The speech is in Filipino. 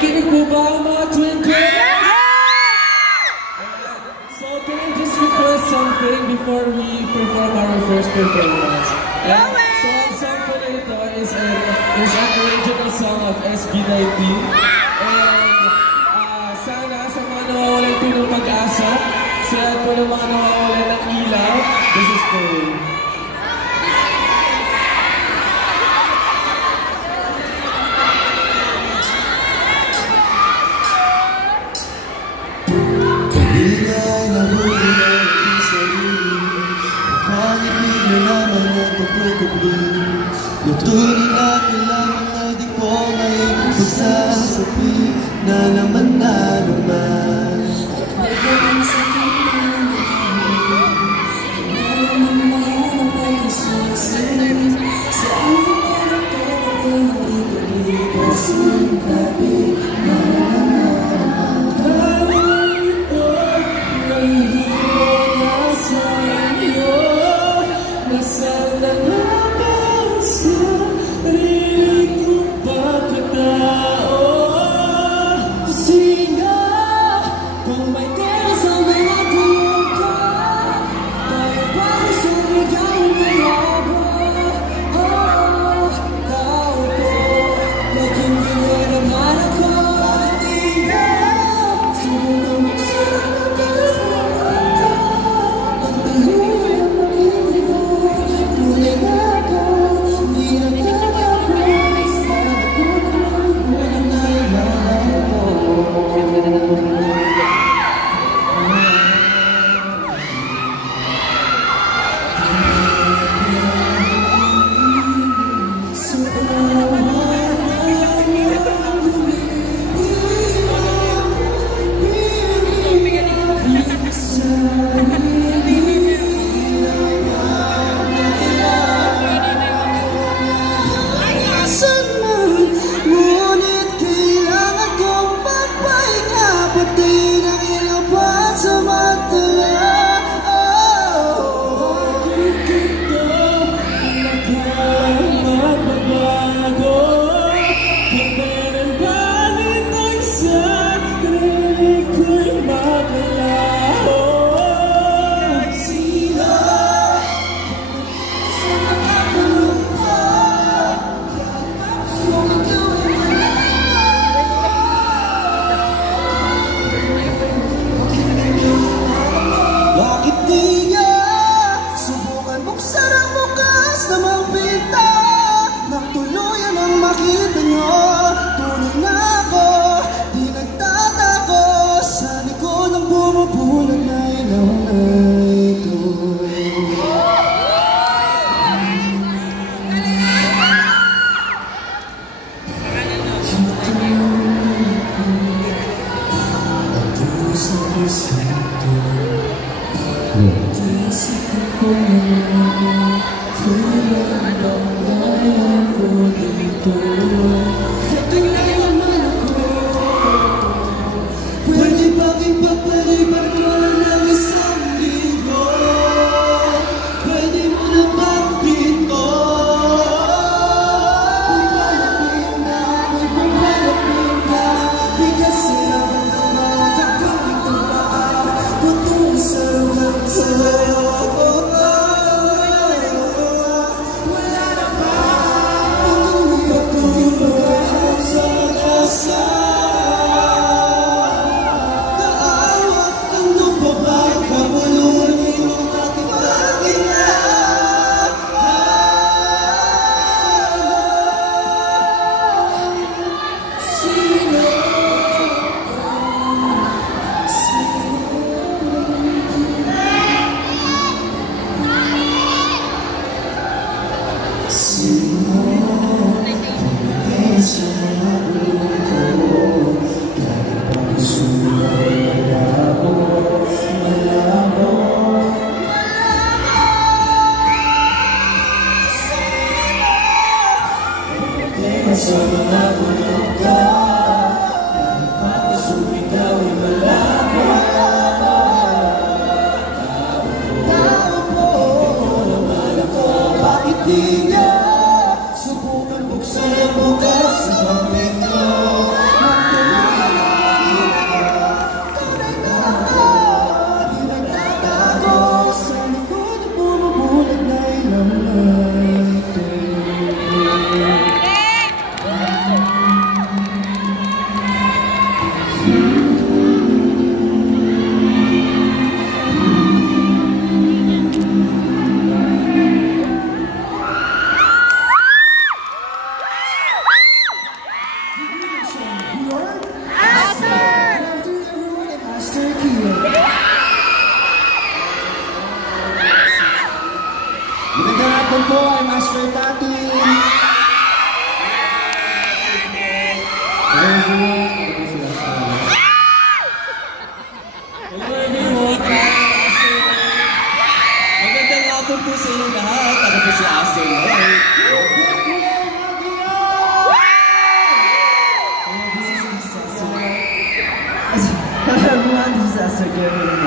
Nakikinig po ba ang mga twinkles? So can I just request something before we perform our first performance? So ang song po na ito is an original song of SB19. And sana sa mga nawawalan po ng pag-asa, sa lahat po ng mga nawawalan ng ilaw, this is for you. Lutunin na kailangan na di ko may magsasabi na naman na naman. At pagdating sa kanya naman na pag-isusin sa ano na nagtatabi ng ibig kasi tabi na naman. Kaya ito nahihiro na sa iyo na sana Subukan buksan ang bukas sa pamilya. hapon po, I'm Master Tati. Hello everyone, magandang hapon po sa inyo lahat. Ako po si Aston. Hello everyone, this is Astor Gary.